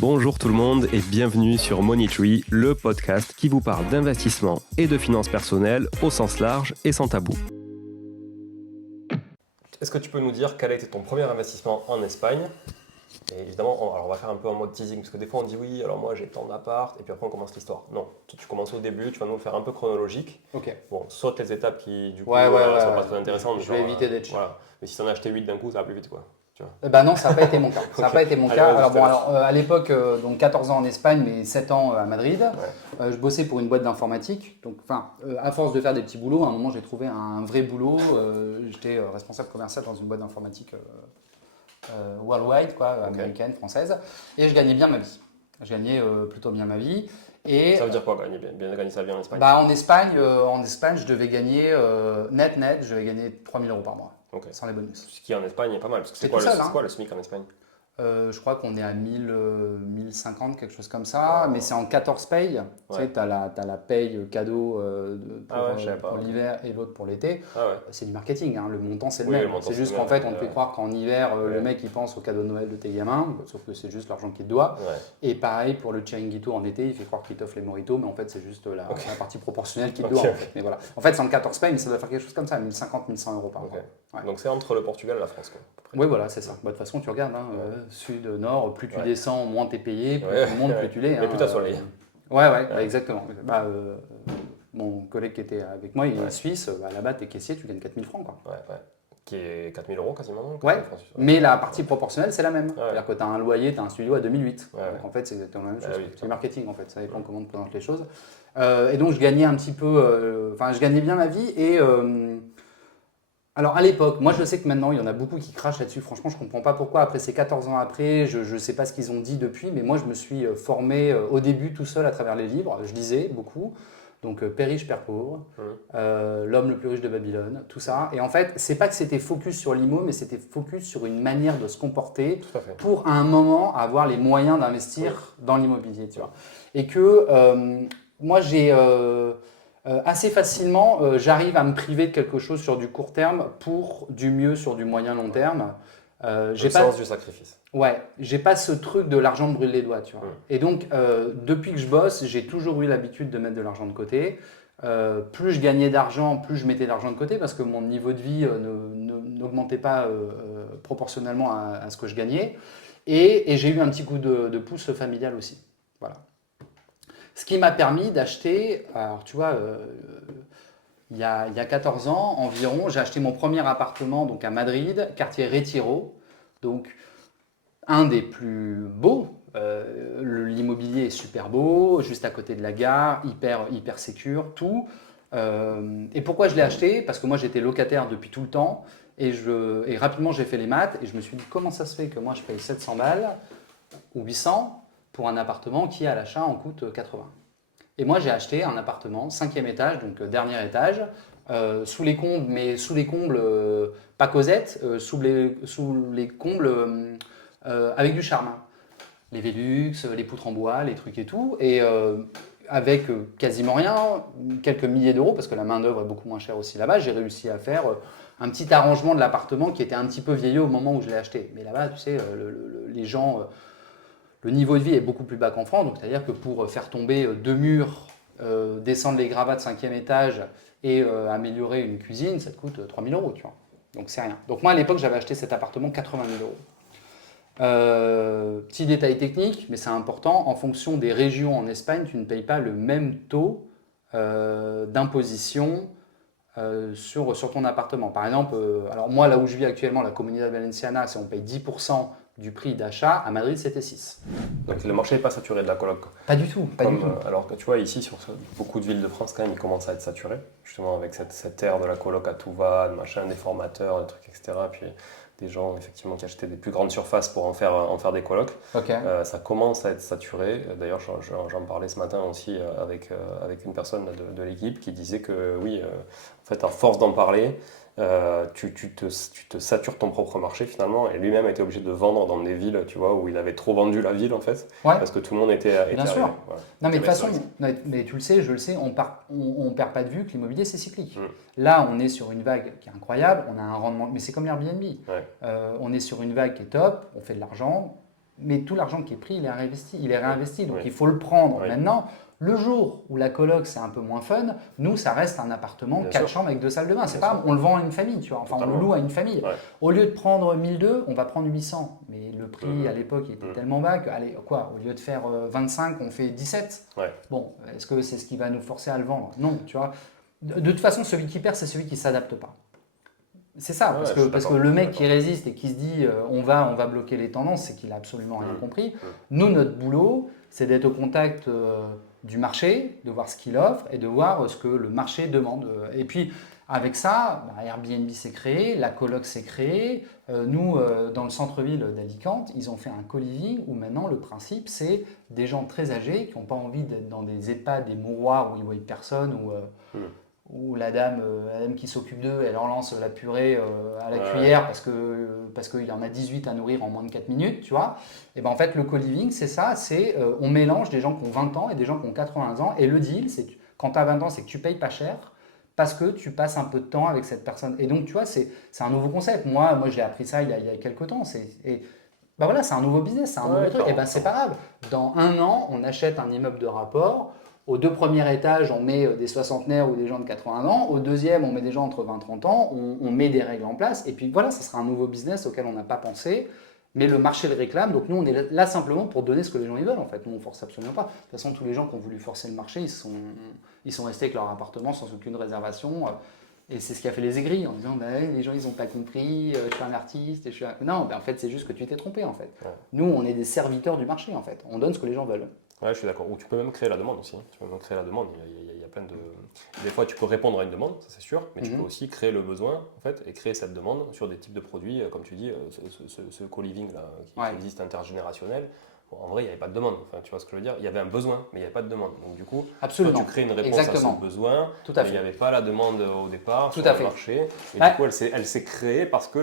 Bonjour tout le monde et bienvenue sur Money Tree, le podcast qui vous parle d'investissement et de finances personnelles au sens large et sans tabou. Est-ce que tu peux nous dire quel a été ton premier investissement en Espagne? Et évidemment, on va faire un peu en mode teasing, parce que des fois on dit oui, alors moi j'ai tant d'appart, et puis après on commence l'histoire. Non, tu commences au début, tu vas nous faire un peu chronologique. Ok. Bon, saute les étapes qui du coup Ouais, sont pas très intéressantes. je vais éviter d'être chiant. Voilà. Mais si tu en as acheté 8 d'un coup, ça va plus vite quoi. Tu vois. Bah non, ça n'a pas été mon cas. Ça n'a Ok. pas été mon Allez, cas. vas-y, À l'époque, donc 14 ans en Espagne, mais 7 ans à Madrid, Ouais. je bossais pour une boîte d'informatique. Donc, à force de faire des petits boulots, à un moment j'ai trouvé un vrai boulot. J'étais responsable commercial dans une boîte d'informatique worldwide, quoi, américaine, française, et je gagnais bien ma vie. Je gagnais plutôt bien ma vie. Et Ça veut dire quoi gagner bien gagner sa vie en Espagne? bah, en Espagne, je devais gagner net, je devais gagner 3 000 € par mois, Ok. sans les bonus. Ce qui en Espagne est pas mal, parce que C'est c'est quoi, tout seul, c'est hein. quoi le SMIC en Espagne? Je crois qu'on est à 1050, quelque chose comme ça, mais c'est en 14 payes. Tu sais, t'as la paye cadeau pour l'hiver et l'autre pour l'été. Ah ouais. C'est du marketing, hein. Le montant c'est le Oui, même. le montant, C'est juste c'est qu'en le fait, même, on te fait croire qu'en hiver, Ouais. le mec il pense au cadeau de Noël de tes gamins, sauf que c'est juste l'argent qu'il te doit. Ouais. Et pareil pour le chiringuito en été, il fait croire qu'il t'offre les mojitos, mais en fait c'est juste la partie proportionnelle qu'il te doit. Ok. En fait. Mais voilà. En fait, c'est en 14 payes, mais ça doit faire quelque chose comme ça, 1050, 1100 € par Ok. mois. Ouais. Donc c'est entre le Portugal et la France quoi. À peu près. Oui, voilà, c'est ça. Bah, de toute façon, tu regardes, hein, sud, nord, plus tu descends, moins tu es payé, plus tu montes, plus tu l'es. Et plus t'as soleil. Bah, exactement. Mon collègue qui était avec moi, il est suisse, là-bas, tu es caissier, tu gagnes 4 000 francs. Quoi. Ouais. Qui est 4 000 € quasiment. Donc, Ouais, en France. mais la partie proportionnelle, c'est la même. Ouais. C'est-à-dire que tu as un loyer, tu as un studio à 2008. Ouais. Donc en fait, c'est exactement la même chose. Ah oui, C'est du marketing en fait, ça dépend comment tu présentes les choses. Et donc, je gagnais un petit peu, je gagnais bien ma vie. Alors à l'époque, moi je sais que maintenant il y en a beaucoup qui crachent là-dessus, franchement je ne comprends pas pourquoi, après ces 14 ans après, je ne sais pas ce qu'ils ont dit depuis, mais moi je me suis formé au début tout seul à travers les livres, je lisais beaucoup, donc Père riche, Père pauvre, L'homme le plus riche de Babylone, tout ça, et en fait c'est pas que c'était focus sur l'IMO, mais c'était focus sur une manière de se comporter Tout à fait. pour à un moment avoir les moyens d'investir dans l'immobilier, tu vois. Et que moi j'ai... assez facilement, j'arrive à me priver de quelque chose sur du court terme pour du mieux sur du moyen long terme. Le sens du sacrifice. Ouais, j'ai pas ce truc de l'argent me brûle les doigts, tu vois. Et donc, depuis que je bosse, j'ai toujours eu l'habitude de mettre de l'argent de côté. Plus je gagnais d'argent, plus je mettais d'argent de côté parce que mon niveau de vie n'augmentait pas proportionnellement à ce que je gagnais. Et j'ai eu un petit coup de pouce familial aussi. Voilà. Ce qui m'a permis d'acheter, alors tu vois, il y a 14 ans environ, j'ai acheté mon premier appartement donc à Madrid, quartier Retiro, donc un des plus beaux. L'immobilier est super beau, juste à côté de la gare, hyper sécure, tout. Et pourquoi je l'ai acheté? Parce que moi j'étais locataire depuis tout le temps et rapidement j'ai fait les maths et je me suis dit comment ça se fait que moi je paye 700 balles ou 800 pour un appartement qui à l'achat en coûte 80. Et moi j'ai acheté un appartement, 5e étage, donc dernier étage, sous les combles, pas Cosette, sous les combles avec du charme. Les Velux, les poutres en bois, les trucs et tout. Et avec quasiment rien, quelques milliers d'euros, parce que la main-d'œuvre est beaucoup moins chère aussi là-bas, j'ai réussi à faire un petit arrangement de l'appartement qui était un petit peu vieillot au moment où je l'ai acheté. Mais là-bas, tu sais, les gens. Le niveau de vie est beaucoup plus bas qu'en France, donc c'est-à-dire que pour faire tomber deux murs, descendre les gravats de 5e étage et améliorer une cuisine, ça te coûte 3 000 €, tu vois. Donc c'est rien. Donc moi à l'époque j'avais acheté cet appartement 80 000 €. Petit détail technique, mais c'est important, en fonction des régions en Espagne, tu ne payes pas le même taux d'imposition sur ton appartement. Par exemple, alors moi là où je vis actuellement, la Comunidad Valenciana, on paye 10% du prix d'achat, à Madrid c'était 6. Donc le marché n'est pas saturé de la coloc. Pas du tout, pas du tout. Alors que tu vois ici sur beaucoup de villes de France quand même ils commencent à être saturés, justement avec cette ère de la coloc à tout va, de machin, des formateurs, des trucs etc. Puis des gens effectivement qui achetaient des plus grandes surfaces pour en faire des colocs. Okay. Ça commence à être saturé. D'ailleurs j'en parlais ce matin aussi avec une personne de l'équipe qui disait que oui, en fait à force d'en parler, tu te satures ton propre marché finalement, et lui-même a été obligé de vendre dans des villes, tu vois, où il avait trop vendu la ville en fait, parce que tout le monde était bien sûr. Voilà. Non mais de toute façon, mais tu le sais, je le sais, on perd pas de vue que l'immobilier c'est cyclique. Là on est sur une vague qui est incroyable, on a un rendement, mais c'est comme l'Airbnb. On est sur une vague qui est top, on fait de l'argent, mais tout l'argent qui est pris, il est réinvesti. Donc il faut le prendre. Oui. Maintenant, le jour où la coloc c'est un peu moins fun, nous ça reste un appartement, Bien 4 sûr. chambres avec 2 salles de bain. C'est Bien pas, sûr. on le vend à une famille, tu vois. Enfin, on Totalement. le loue à une famille. Ouais. Au lieu de prendre 1002, on va prendre 800. Mais le prix à l'époque il était Mhm. tellement bas que, allez, quoi, au lieu de faire 25, on fait 17. Ouais. Bon, est-ce que c'est ce qui va nous forcer à le vendre? Non, tu vois. De toute façon, celui qui perd, c'est celui qui s'adapte pas. C'est ça, Ouais, parce je que, suis parce que d'accord, le je suis mec qui résiste et qui se dit on va bloquer les tendances, c'est qu'il a absolument rien compris. Nous, notre boulot, c'est d'être au contact du marché, de voir ce qu'il offre et de voir ce que le marché demande. Et puis, avec ça, Airbnb s'est créé, la coloc s'est créée. Nous, dans le centre-ville d'Alicante, ils ont fait un co-living où maintenant, le principe, c'est des gens très âgés qui n'ont pas envie d'être dans des EHPAD, des mouroirs où ils ne voient personne, où la dame qui s'occupe d'eux, elle en lance la purée à la cuillère parce qu'il y en a 18 à nourrir en moins de 4 minutes, tu vois. Et ben en fait, le co-living, c'est ça, c'est on mélange des gens qui ont 20 ans et des gens qui ont 80 ans. Et le deal, c'est que quand tu as 20 ans, c'est que tu payes pas cher parce que tu passes un peu de temps avec cette personne. Et donc, tu vois, c'est un nouveau concept. Moi j'ai appris ça il y a quelques temps. Ben voilà, c'est un nouveau business, c'est un nouveau truc. Et ben c'est pas grave. Dans un an, on achète un immeuble de rapport. Au 2 premiers étages, on met des soixantenaires ou des gens de 80 ans. Au deuxième, on met des gens entre 20 et 30 ans. On met des règles en place. Et puis voilà, ça sera un nouveau business auquel on n'a pas pensé. Mais le marché le réclame. Donc nous, on est là simplement pour donner ce que les gens ils veulent. En fait, nous, on ne force absolument pas. De toute façon, tous les gens qui ont voulu forcer le marché, ils sont restés avec leur appartement sans aucune réservation. Et c'est ce qui a fait les aigris en disant les gens ils n'ont pas compris, je suis un artiste. Non, en fait, c'est juste que tu t'es trompé. En fait. Ouais. Nous, on est des serviteurs du marché. En fait. On donne ce que les gens veulent. Ouais, je suis d'accord. Ou tu peux même créer la demande aussi. Tu peux même créer la demande. Il y a plein de. Des fois, tu peux répondre à une demande, ça c'est sûr, mais tu peux aussi créer le besoin en fait et créer cette demande sur des types de produits, comme tu dis, ce co-living là qui existe intergénérationnel. Bon, en vrai, il n'y avait pas de demande. Enfin, tu vois ce que je veux dire? Il y avait un besoin, mais il n'y avait pas de demande. Donc du coup, absolument, quand tu crées une réponse à ce besoin, il n'y avait pas la demande au départ sur le marché. Et du coup, elle s'est créée parce que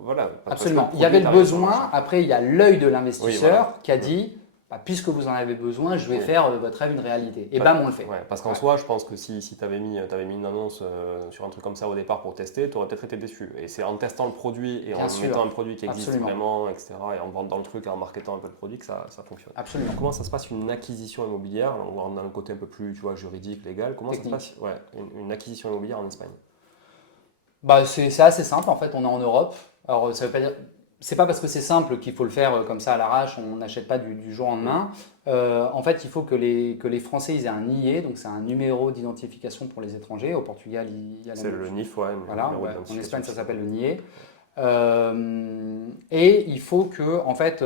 voilà. Absolument. Il y avait le besoin. Après, il y a l'œil de l'investisseur qui a dit. Puisque vous en avez besoin, je vais faire de votre rêve une réalité. Et bam, on le fait. Ouais, parce qu'en soi, je pense que si tu avais mis une annonce sur un truc comme ça au départ pour tester, tu aurais peut-être été déçu. Et c'est en testant le produit et en mettant un produit qui existe vraiment, etc., et en vendant le truc et en marketant un peu le produit que ça fonctionne. Absolument. Comment ça se passe une acquisition immobilière? On a un côté un peu plus juridique, légal. Comment ça se passe une acquisition immobilière en Espagne? C'est assez simple. En fait, on est en Europe. Alors, ça veut pas dire. C'est pas parce que c'est simple qu'il faut le faire comme ça à l'arrache, on n'achète pas du jour au lendemain. En fait, il faut que les Français ils aient un NIE, donc c'est un numéro d'identification pour les étrangers. Au Portugal, il y a c'est le NIF, ouais. Voilà, en Espagne, ça s'appelle le NIE. Et il faut que, en fait,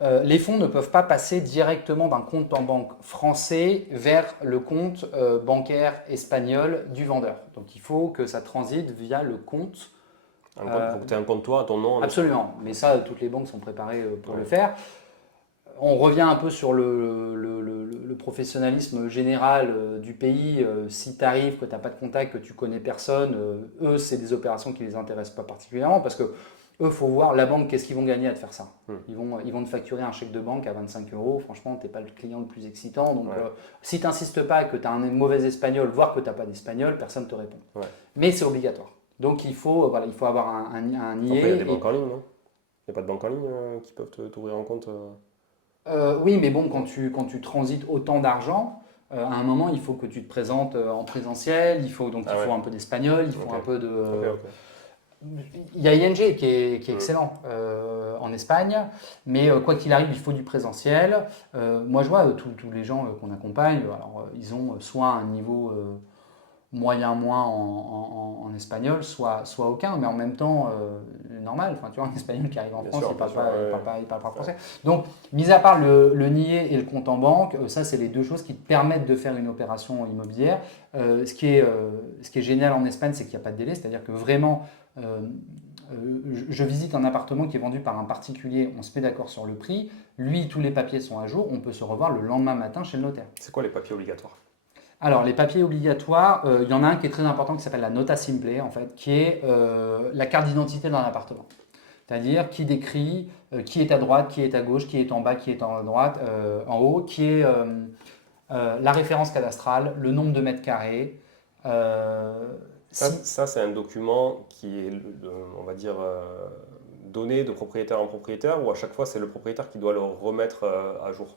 les fonds ne peuvent pas passer directement d'un compte en banque français vers le compte bancaire espagnol du vendeur. Donc il faut que ça transite via le compte. Il faut que tu aies un compte toi à ton nom. Absolument, mais ça, toutes les banques sont préparées pour le faire. On revient un peu sur le professionnalisme général du pays. Si tu arrives, que tu n'as pas de contact, que tu connais personne, eux, c'est des opérations qui ne les intéressent pas particulièrement parce que eux, il faut voir la banque, qu'est-ce qu'ils vont gagner à te faire ça. Ils vont te facturer un chèque de banque à 25 €. Franchement, tu n'es pas le client le plus excitant. Donc, si tu n'insistes pas, que tu as un mauvais espagnol, voire que tu n'as pas d'espagnol, personne ne te répond. Mais c'est obligatoire. Donc il faut avoir un IE. Après, il y a des banques en ligne, non? Il n'y a pas de banques en ligne qui peuvent t'ouvrir un compte Oui, mais bon, quand tu transites autant d'argent, à un moment, il faut que tu te présentes en présentiel, il faut un peu d'espagnol, il faut un peu de... Il y a ING qui est excellent en Espagne, mais quoi qu'il arrive, il faut du présentiel. Moi, je vois tous les gens qu'on accompagne, alors, ils ont soit un niveau... moyen moins en espagnol, soit aucun, mais en même temps normal. Enfin, tu vois, un espagnol qui arrive en France, il ne parle pas français. Donc, mis à part le NIE et le compte en banque, ça, c'est les deux choses qui te permettent de faire une opération immobilière. Ce qui est génial en Espagne, c'est qu'il n'y a pas de délai, c'est-à-dire que vraiment, je visite un appartement qui est vendu par un particulier, on se met d'accord sur le prix, lui, tous les papiers sont à jour, on peut se revoir le lendemain matin chez le notaire. C'est quoi les papiers obligatoires? Alors, les papiers obligatoires, il y en a un qui est très important qui s'appelle la nota simple, en fait, qui est la carte d'identité d'un appartement. C'est-à-dire qui décrit qui est à droite, qui est à gauche, qui est en bas, qui est en droite, en haut, qui est la référence cadastrale, le nombre de mètres carrés. Ça, c'est un document qui est, on va dire, donner de propriétaire en propriétaire ou à chaque fois c'est le propriétaire qui doit le remettre à jour?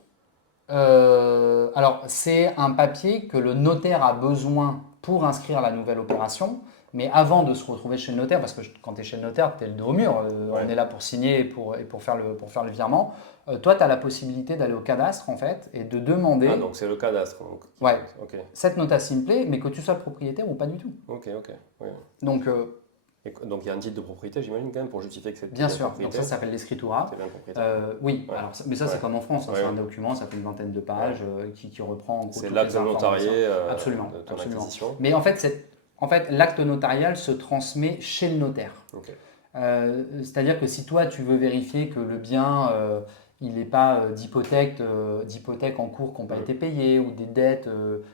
Alors, c'est un papier que le notaire a besoin pour inscrire la nouvelle opération. Mais avant de se retrouver chez le notaire, parce que quand tu es chez le notaire, tu es le dos au mur, Ouais. on est là pour signer et pour faire le virement. Toi, tu as la possibilité d'aller au cadastre en fait et de demander Ah, donc c'est le cadastre. Donc, Ouais. Ok, cette nota simple, mais que tu sois le propriétaire ou pas du tout. ok. Ouais. Donc, Donc il y a un titre de propriété, j'imagine, quand même, pour justifier que c'est bien bien sûr, donc propriétaire. ça s'appelle l'escritura. C'est bien propriétaire. Oui, Ouais. alors, mais ça c'est Ouais. comme en France, hein, Ouais, c'est un ouais. document, ça fait une vingtaine de pages qui reprend en gros C'est toutes l'acte les informations. notarié Absolument, de ton absolument. acquisition. Mais en fait, l'acte notarial se transmet chez le notaire. Ok. C'est-à-dire que si toi tu veux vérifier que le bien il n'est pas d'hypothèque en cours qui n'ont pas été payées ou des dettes,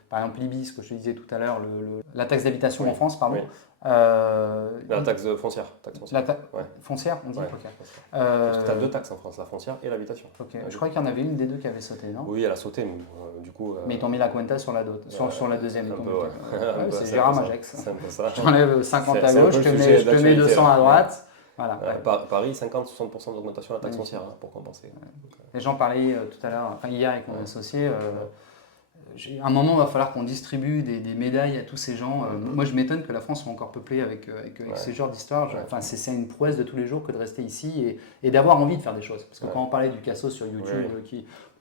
par exemple l'IBIS que je te disais tout à l'heure, la taxe d'habitation Oui. en France, pardon. Oui. La taxe foncière. Ouais. Foncière, on dit Ouais. ok. Parce que tu as deux taxes en France, la foncière et l'habitation. Ok. Je crois qu'il y en avait une des deux qui avait sauté, non? Oui, elle a sauté, mais du coup. Mais ils t'ont mis la cuenta sur la deuxième. Un donc, peu, ouais. ouais, Un peu, c'est c'est Jérôme un peu ça. Agex. C'est un peu ça. J'enlève 50 à C'est un gauche, peu je le te sujet mets, je te mets d'actualité, 200 à ouais. droite. Voilà. Ouais. Paris, 50-60% d'augmentation de la taxe Magnifique. foncière pour compenser. Les gens parlaient tout à l'heure, enfin hier avec mon associé. À un moment, il va falloir qu'on distribue des médailles à tous ces gens. Moi, je m'étonne que la France soit encore peuplée avec ce genre d'histoire. Ouais. Enfin, c'est une prouesse de tous les jours que de rester ici et d'avoir envie de faire des choses. Parce que quand on parlait du Casso sur YouTube,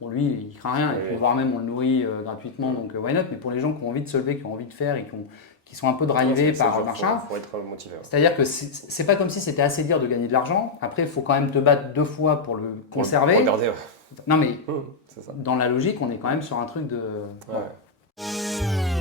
bon, lui, il craint rien, et puis voire même on le nourrit gratuitement, donc why not. Mais pour les gens qui ont envie de se lever, qui ont envie de faire et qui sont un peu drivés par machin, faut être motivé. c'est-à-dire que c'est pas comme si c'était assez dur de gagner de l'argent. Après, il faut quand même te battre 2 fois pour le conserver. Regardez, Non mais c'est ça. dans la logique, on est quand même sur un truc de... Ouais.